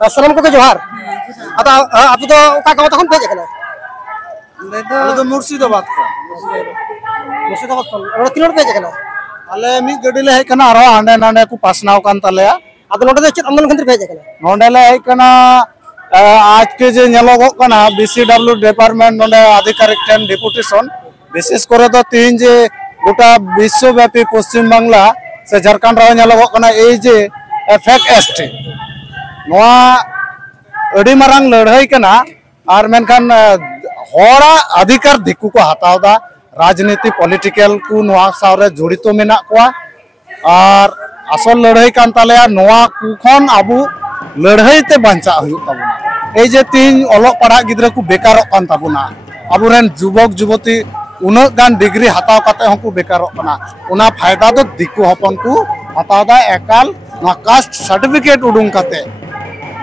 सालाम को जोहार अदा आप तो का गांव तखन भेज कना अले तो मुर्शिदाबाद खन और तीन भेज कना अले मी गडी ले कना आरो आंडे नांडे को पासनाव कान तलेया अद नोडे चेत आंदोलन खंतिर भेज कना नोडे ले कना आज के जे नेलोगो कना बीसीडब्ल्यू डिपार्टमेंट नोडे अधिकारिक टेन डिपुटेशन विशेष करे तो तीन जे गोटा विश्वव्यापी पश्चिम बांगला से झारखंड रे नेलोगो कना ए जे फेक एसटी नोआ अड़ी मारंग लड़ाई कना और मेनखान होड़ा अधिकार दिकु को हतावदा राजनीति पॉलिटिकल को नोआ सावरे जड़ित मेना कोआ और असल लड़ाई कान तालेया नोआ कुखन आबू लड़ाई ते बांचा हुयुग ताबुना ए जे तीन ओलोग पढ़ा गिद्रा को बेकारोग कान ताबुना आबुरेन जुबक जुबती उना गान डिग्री हताव काते हकु बेकारोग कना उना फायदा तो दिकु हपन को हतावदा एकाल नोआ कास्ट सर्टिफिकेट उडुंग काते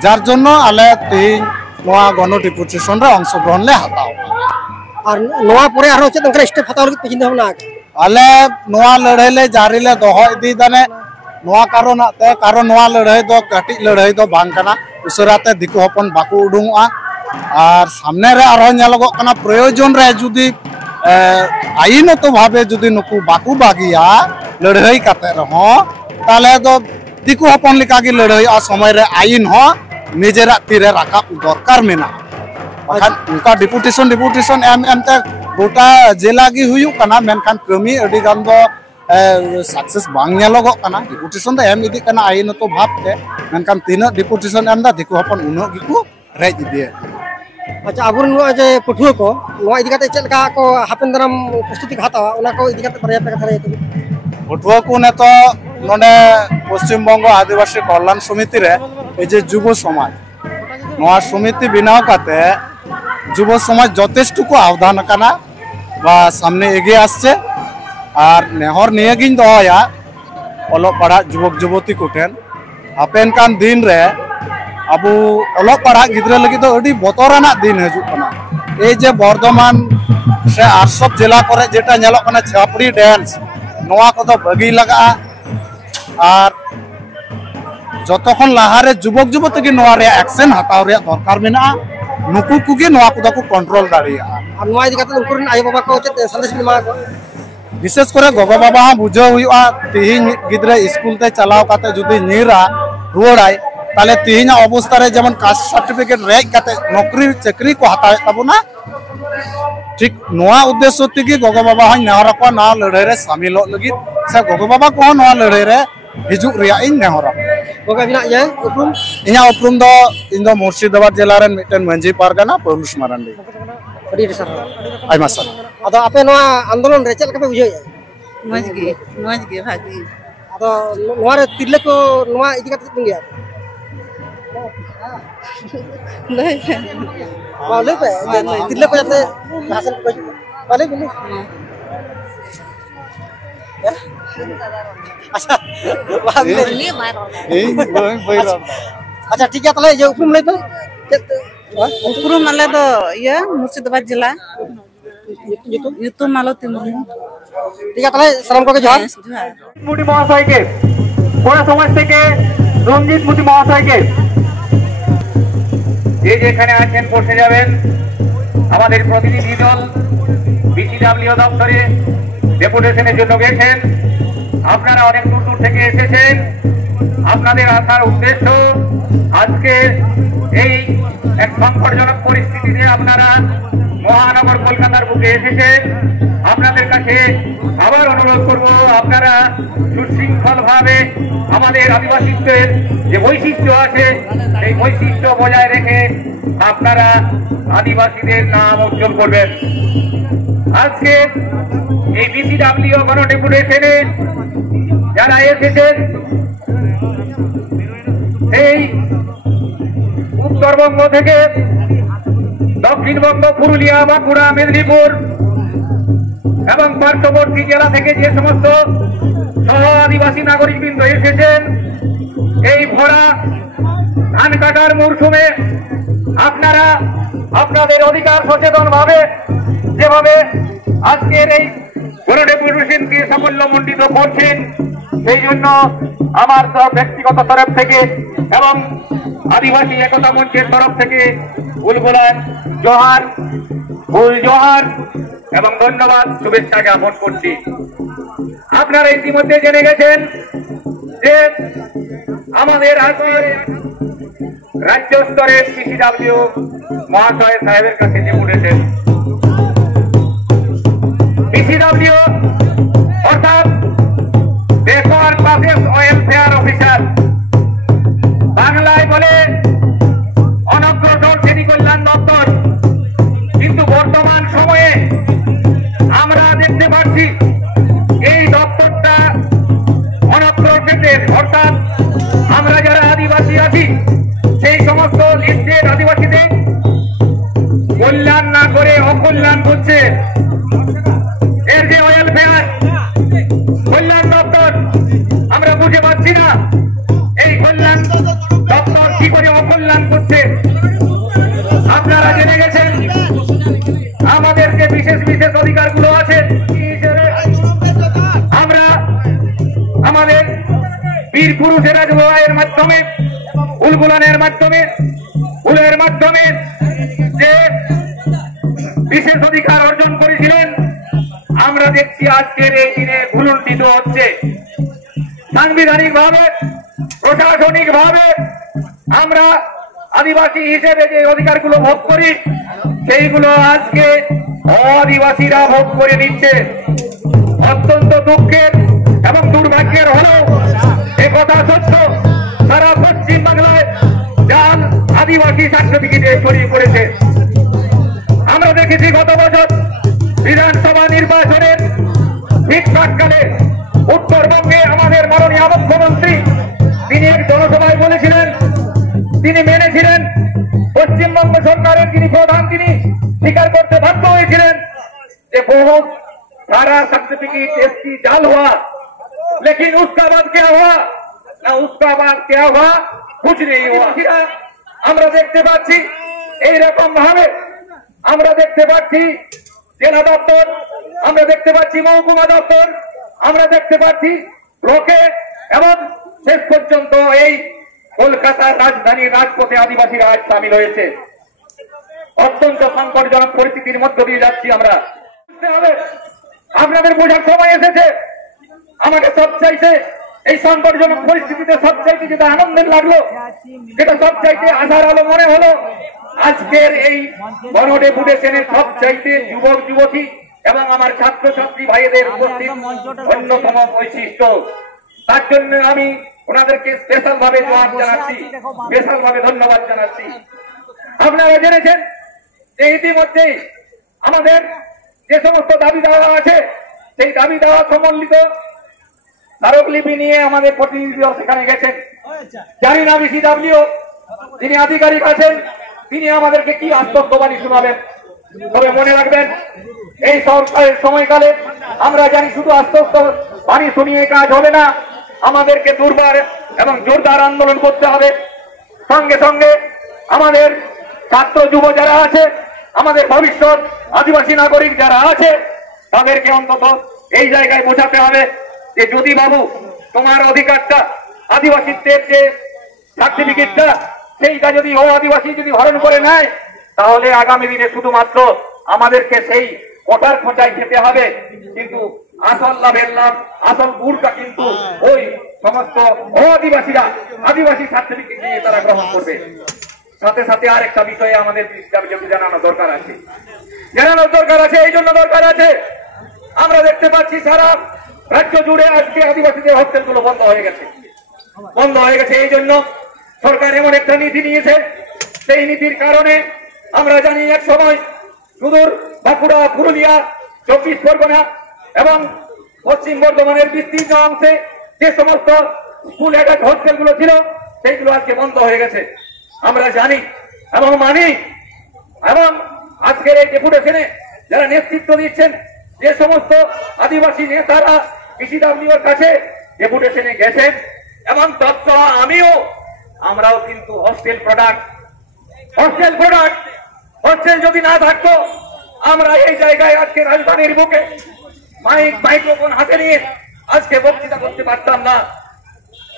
जार जोन्नो आले तीन नोआ गण डिपुटेशन रे अंशग्रहण ले हताव और नोआ परे आरो चेत अंकरे स्टेप हताव लगित चिंता भावना आले नोआ लड़ाई ले जारी ले दोहो इदी दाने नोआ कारण ते कारण नोआ लड़ाई दो काटी लड़ाई दो बांग कना उसराते दिकु हपन बाकु उडुंगआ और सामने रे आरो नेलगो कना प्रयोजन रे जुदी आईनत भावे जुदी नुकु बाकु बागिया लड़ाई काते रहो ताले दो दिकु हपन लिका की लड़ाई आ समय रे आईन हो निजेरा तीरे राका दरकार मेना बाखान उनका डिपुटेशन एम ते गोटा जिला की हुयु कना मेनखान कमी अडी गान दो सक्सेस बांग नेलगो कना डिपुटेशन द एम इदी कना आईन तो भाव ते मेनखान तीना डिपुटेशन एम दा दिकु हपन उनो गिकु रेज इदी अच्छा आबुर नुआ जे पठुआ को नुआ इदी काते चलका को हापेन दराम प्रस्तुति हतावा उना को इदी काते बारया पे कथा रे पठुआ को ने तो नोने पश्चिम बंग आदिवासी कल्याण समिति रे ए जे युव समाज नोआ समिति बिनाव काते युव समाज जथेष्ट को आह्वान कना बा सामने एगे आसছে और नेहर निये गिन दोया ओलो पढ़ा युवक युवती कोठेन हापेन कान दिन रे अबू ओलो पढ़ा गिद्रा लगी तो अडी बतराना दिन हजु कना ए जे बर्धमान से आरसब जिला करे जेटा नेलो कना छापड़ी डांस नोआ को तो बगी लगा और जतखन लाहारे युवक युवती की नोआ रे एक्शन हताव रे दरकार मेना नुकु कुगे नोआ को दको कंट्रोल दाड़िया और नोआ इदी काते उनकुरन आयो बाबा को चेत संदेश मा को विशेष करे गोगो बाबा बुझो हुआ तिहिन गिद्रा स्कूल ते चलाव काते जुदी नीरा रुवाड़ाय ताले तिहिन अवस्था रे जेमन कास्ट सर्टिफिकेट रेज काते नौकरी चाकरी को हतावे ताबुना ठीक नोआ उद्देश्य तिगी गोगो बाबा हन नेहरा को ना लड़ाई रे शामिल लगी से गोगो बाबा को नोआ लड़ाई रे हिजु रिया इन नेहरा गोगा बिना ये उपरुम इना उपरुम दो इन दो मुर्शिदाबाद जिला रे मिटन मंजी पारगाना पौलुस मारांडी अडी सर आइमा सर अदो आपे नोआ आंदोलन रे चल का बुझे मजगे भागी अदो नोआ रे तिरले को नोआ इदी काते तुंगिया ले पे तिरले को जाते भाषण को वाले बोले अच्छा अच्छा ठीक है तले ये उपरुम ले तो उपरुम माले तो ये मुर्शिदाबाद जिला युतुम मालती मुर्मू ठीक है तले सलाम को जोहार मुदी महाशय के कोड़ा समाज থেকে রঞ্জিত মুদি মহাশয় কে যে যেখানে আছেন বসে যাবেন আমাদের প্রতিনিধি দল বিসিডব্লিউ দপ্তরে ডেপুটেশনের জন্য গেছেন আপনারা অনেক দূর দূর থেকে এসেছেন আপনাদের আসার উদ্দেশ্য আজকে এই এক সংকটজনক পরিস্থিতিতে আপনারা মহানগর কলকাতার বুকে এসেছেন আপনাদের কাছে আবার অনুরোধ করব আপনারা সুশৃঙ্খলভাবে আমাদের আদিবাসীদের যে বৈশিষ্ট্য আছে সেই বৈশিষ্ট্য বজায় রেখে আপনারা আদিবাসীদের নাম উজ্জ্বল করবেন আজকে এই বিসিডব্লিউ গণ ডেপুটেশনে যারা এসেছেন সেই উত্তরবঙ্গ থেকে দক্ষিণবঙ্গ পুরুলিয়া বাঁকুড়া মেদিনীপুর এবং পার্শ্ববর্তী জেলা থেকে যে সমস্ত সহ আদিবাসী নাগরিকবৃন্দ এসেছেন এই ভরা ধান কাটার মরশুমে আপনারা আপনাদের অধিকার সচেতন ভাবে যেভাবে আজকের এই গণ ডেপুটেশনকে সাফল্যমণ্ডিত করছেন সেই জন্য আমার ব্যক্তিগত তরফ থেকে এবং আদিবাসী একতা মঞ্চের তরফ থেকে উলগুলান জোহার, ফুল জোহার এবং ধন্যবাদ শুভেচ্ছা জ্ঞাপন করছি। আপনারা ইতিমধ্যে জেনে গেছেন যে আমাদের আজকে রাজ্য স্তরের পিসিডব্লিউ মহাশয় সাহেবের কাছে যে উঠেছেন, পিসিডব্লিউ অর্থাৎ বেকওয়ার্ড পাবলিক ওয়েলফেয়ার অফিসার, বাংলায় বলে অনগ্রসর শ্রেণী কল্যাণ দপ্তর। কিন্তু বর্তমান সময়ে আমরা দেখতে পাচ্ছি এই দপ্তরটা অনগ্রসরদের, অর্থাৎ আমরা যারা আদিবাসী আছি সেই সমস্ত লিস্টেড আদিবাসীদের কল্যাণ না করে অকল্যাণ করছে। এর যে ওয়েলফেয়ার কল্যাণ দপ্তর, আমরা বুঝে পাচ্ছি না এই কল্যাণ দপ্তর কি করে অকল্যাণ করছে। আপনারা জেনে গেছেন আমাদের যে বিশেষ বিশেষ অধিকারগুলো আছে, আমরা আমাদের বীর পুরুষেরা যুবরায়ের মাধ্যমে, উলগুলানের মাধ্যমে, ফুলের মাধ্যমে যে বিশেষ অধিকার অর্জন করেছিলেন, আমরা দেখছি আজকের এই দিনে ভুলুণ্ঠিত হচ্ছে। সাংবিধানিক ভাবে, প্রশাসনিক ভাবে আমরা আদিবাসী হিসেবে যে অধিকারগুলো ভোগ করি সেইগুলো আজকে আদিবাসীরা ভোগ করে নিচ্ছে। অত্যন্ত দুঃখের এবং দুর্ভাগ্যের হলেও একথা সত্য, সারা পশ্চিম বাংলায় যান আদিবাসী সার্টিফিকেটে ছড়িয়ে পড়েছে। আমরা দেখেছি গত বছর বিধানসভা নির্বাচনের ঠিক প্রাক্কালে উত্তরবঙ্গে আমাদের মাননীয় মুখ্যমন্ত্রী তিনি এক জনসভায় বলেছিলেন, তিনি মেনেছিলেন, পশ্চিমবঙ্গ সরকারের যিনি প্রধান তিনি স্বীকার করতে বাধ্য হয়েছিলেন যে বহু सारा सर्टिफिकेट एसटी जाल हुआ, लेकिन उसका बाद क्या हुआ ना, उसका बाद क्या हुआ, कुछ नहीं हुआ। আমরা দেখতে পাচ্ছি এইরকম ভাবে, আমরা দেখতে পাচ্ছি জেলা দপ্তর, আমরা দেখতে পাচ্ছি মহকুমা দপ্তর, আমরা দেখতে পাচ্ছি ব্লকে এবং শেষ পর্যন্ত এই কলকাতার রাজধানীর রাজপথে আদিবাসীরা আজ সামিল হয়েছে। অত্যন্ত সংকটজনক পরিস্থিতির মধ্য দিয়ে যাচ্ছি আমরা। আপনাদের বোঝার সময় এসেছে। আমাকে সবচাইতে এই সংকটজনক পরিস্থিতিতে সবচাইতে যেটা আনন্দের লাগলো, যেটা সবচাইতে আশার আলো মনে হলো, আজকের এই গণ ডেপুটেশনের সবচাইতে যুবক যুবতী এবং আমার ছাত্রছাত্রী ভাইদের উপস্থিত অন্যতম বৈশিষ্ট্য। তার জন্য আমি ওনাদেরকে স্পেশাল ভাবে জবাব জানাচ্ছি, স্পেশাল ভাবে ধন্যবাদ জানাচ্ছি। আপনারা জেনেছেন যে ইতিমধ্যেই আমাদের যে সমস্ত দাবি দাওয়া আছে সেই দাবি দাওয়া সম্বলিত স্মারকলিপি নিয়ে আমাদের প্রতিনিধিরা সেখানে গেছেন। জানি না বিসিডব্লিউ যিনি আধিকারিক আছেন তিনি আমাদেরকে কি আশ্বস্তবাণী শোনাবেন। তবে মনে রাখবেন এই সরকারের সময়কালে আমরা জানি শুধু আশ্বস্ত বাণী শুনিয়ে কাজ হবে না, আমাদেরকে দুর্বার এবং জোরদার আন্দোলন করতে হবে। সঙ্গে সঙ্গে আমাদের ছাত্র যুব যারা আছে, আমাদের ভবিষ্যৎ আদিবাসী নাগরিক যারা আছে তাদেরকে অন্তত এই জায়গায় বোঝাতে হবে যে যদি বাবু তোমার অধিকারটা আদিবাসীদের যে সার্টিফিকেটটা সেইটা যদি ও আদিবাসী যদি হরণ করে নেয় তাহলে আগামী দিনে শুধুমাত্র আমাদেরকে সেই কোটার খোঁচায় খেতে হবে, কিন্তু আসল লাভের লাভ, আসল গুড়টা কিন্তু ওই সমস্ত আদিবাসীরা আদিবাসী সার্টিফিকেট নিয়ে তারা গ্রহণ করবে। সাথে সাথে আরেকটা বিষয়ে আমাদের জানানো দরকার আছে, এই জন্য দরকার আছে আমরা দেখতে পাচ্ছি সারা রাজ্য জুড়ে আজকে আদিবাসীদের হোস্টেলগুলো বন্ধ হয়ে গেছে। এই জন্য সরকার এমন একটা নীতি নিয়েছে, সেই নীতির কারণে আমরা জানি এক সময় সুদূর বাঁকুড়া, পুরুলিয়া, 24 পরগনা এবং পশ্চিম বর্ধমানের বিস্তীর্ণ অংশে যে সমস্ত স্কুল অ্যাটাচ হোস্টেলগুলো ছিল সেইগুলো আজকে বন্ধ হয়ে গেছে। আমরা জানি এবং মানি, এবং আজকের এই ডেপুটেশনে যারা নেতৃত্ব দিচ্ছেন যে সমস্ত আদিবাসী নেতারা পিসিডব্লিউর কাছে ডেপুটেশনে গেছেন এবং তৎসহ আমরাও কিন্তু হোস্টেল প্রোডাক্ট। হোস্টেল যদি না থাকতো আমরা এই জায়গায় আজকে রাজধানীর বুকে মাইক্রোফোন হাতে নিয়ে আজকে বক্তৃতা করতে পারতাম না।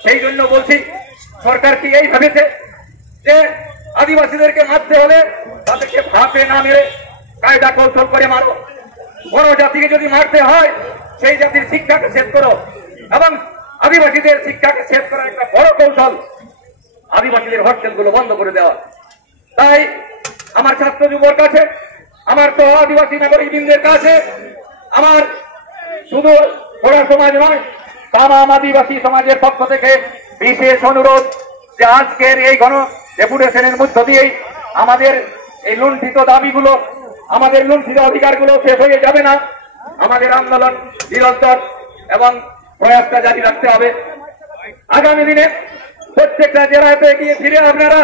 সেই জন্য বলছি, সরকার কি এই ভেবেছে যে আদিবাসীদেরকে মারতে হলে তাদেরকে ভাতে না মেরে কায়দা কৌশল করে মারো? বড় জাতিকে যদি মারতে হয় সেই জাতির শিক্ষাকে শেষ করো, এবং আদিবাসীদের শিক্ষাকে শেষ করার একটা বড় কৌশল আদিবাসীদের হস্টেলগুলো বন্ধ করে দেওয়া। তাই আমার ছাত্র যুবর কাছে, আমার তো আদিবাসী নাগরিকবৃন্দের কাছে, আমার শুধু ওরা সমাজ নয়, তামাম আদিবাসী সমাজের পক্ষ থেকে বিশেষ অনুরোধ যে আজকের এই গণ ডেপুটেশনের মধ্য দিয়েই আমাদের এই লুণ্ঠিত দাবিগুলো, আমাদের লুণ্ঠিত অধিকারগুলো শেষ হয়ে যাবে না। আমাদের আন্দোলন নিরন্তর এবং প্রয়াসটা জারি রাখতে হবে। আগামী দিনে প্রত্যেকটা জেলাতে গিয়ে ফিরে আপনারা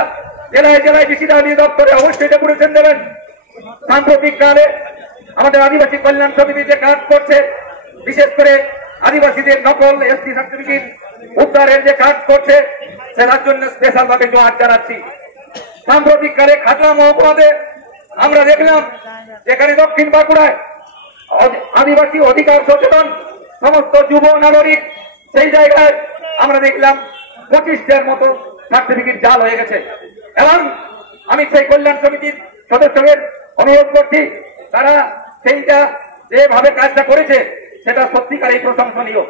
জেলায় জেলায় বিসিডাব্লিউ দপ্তরে অবশ্যই ডেপুটেশন দেবেন। সাম্প্রতিক কালে আমাদের আদিবাসী কল্যাণ সমিতি যে কাজ করছে, বিশেষ করে আদিবাসীদের নকল এসটি সার্টিফিকেট উদ্ধারের যে কাজ করছে, সেটার জন্য স্পেশাল ভাবে জোয়ার জানাচ্ছি। সাম্প্রতিক কালে খাতড়া মহকুমাতে আমরা দেখলাম, যেখানে দক্ষিণ বাঁকুড়ায় আদিবাসী অধিকার সচেতন সমস্ত যুব নাগরিক, সেই জায়গায় আমরা দেখলাম 25টার মতো সার্টিফিকেট জাল হয়ে গেছে। এবং আমি সেই কল্যাণ সমিতির সদস্যদের অনুরোধ করছি, তারা সেইটা যেভাবে কাজটা করেছে সেটা সত্যিকারই প্রশংসনীয়।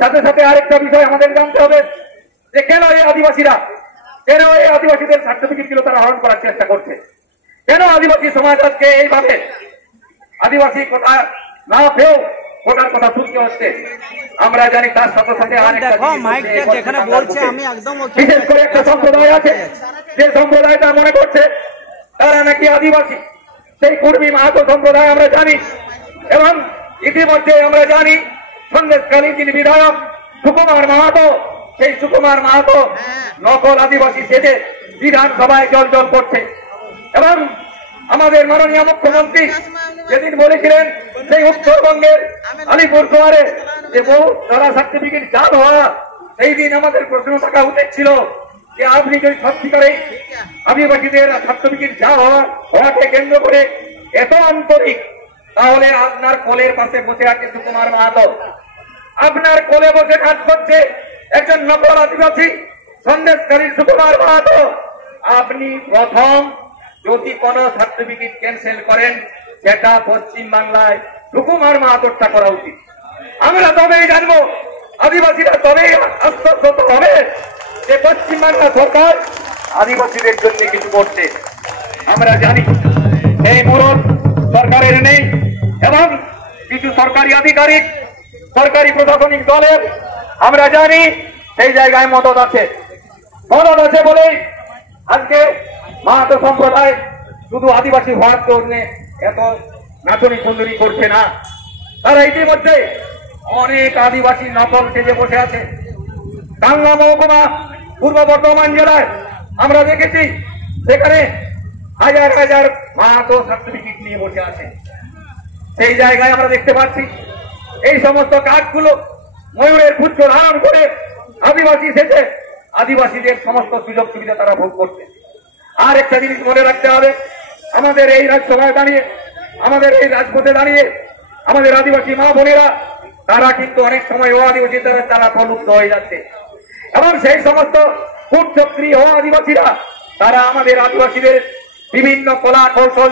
সাথে সাথে আরেকটা বিষয় আমাদের জানতে হবে যে কেন এই আদিবাসীদের সার্টিফিকেট গুলো তারা হরণ করার চেষ্টা করছে, কেন আদিবাসী সমাজ আজকে এইভাবে আদিবাসী কথা না পেয়েও ভোটার কথা শুনতে হচ্ছে। আমরা জানি তার সাথে সাথে বিশেষ করে একটা সম্প্রদায় আছে, যে সম্প্রদায়টা মনে করছে তারা নাকি আদিবাসী, সেই কুর্মী মাহাতো সম্প্রদায় আমরা জানি। এবং ইতিমধ্যে আমরা জানি সন্দেশকালীন যিনি বিধায়ক সুকুমার মাহাতো, সেই সুকুমার মাহাতো নকল আদিবাসী সেজে বিধানসভায় জল করছে। এবং আমাদের মাননীয় মুখ্যমন্ত্রী যেদিন বলেছিলেন সেই উত্তরবঙ্গের আলিপুরদুয়ারে যে বহু ধরা সার্টিফিকেট জাল হওয়া, সেই দিন আমাদের প্রশ্ন থাকা উচিত ছিল যে আপনি যদি সত্যিকারে আদিবাসীদের সার্টিফিকেট জাল হওয়াকে কেন্দ্র করে এত আন্তরিক, তাহলে আপনার কোলের পাশে বসে আছে সুকুমার মাহাতো, আপনার কোলে বসে কাজ করছে একজন নকল আদিবাসী সন্দেশকারীর সুকুমার মাহাতো। আপনি প্রথম যদি কোন সার্টিফিকেট ক্যান্সেল করেন, সেটা পশ্চিম বাংলায় সুকুমার মাহাতোরটা করা উচিত। আমরা তবেই জানবো, আদিবাসীরা তবেই আশ্বস্ত হবে যে পশ্চিম বাংলা সরকার আদিবাসীদের জন্য কিছু করছে। আমরা জানি এই মূরত সরকারের নেই, এবং কিছু সরকারি আধিকারিক, সরকারি প্রশাসনিক দলের আমরা জানি সেই জায়গায় মদত আছে বলেই আজকে মাহাতো সম্প্রদায় শুধু আদিবাসী হওয়ার জন্য এত নাচনি সুন্দরী করছে না, তারা ইতিমধ্যে অনেক আদিবাসী নকল সেজে বসে আছে। টাঙ্গা মহকুমা পূর্ব বর্ধমান জেলায় আমরা দেখেছি, সেখানে হাজার হাজার মাহাতো সার্টিফিকেট নিয়ে বসে আছে। সেই জায়গায় আমরা দেখতে পাচ্ছি এই সমস্ত কাজগুলো ময়ূরের পুচ্ছ ধারণ করে আদিবাসী সেজে আদিবাসীদের সমস্ত সুযোগ সুবিধা তারা ভোগ করছে। আর একটা জিনিস মনে রাখতে হবে, আমাদের এই রাজসভায় দাঁড়িয়ে, আমাদের এই রাজপথে দাঁড়িয়ে আমাদের আদিবাসী মা বোনেরা তারা কিন্তু অনেক সময় ও আদিবাসী দ্বারা তারা প্রলুব্ধ হয়ে যাচ্ছে, এবং সেই সমস্ত কূটচক্রী ও আদিবাসীরা তারা আমাদের আদিবাসীদের বিভিন্ন কলা কৌশল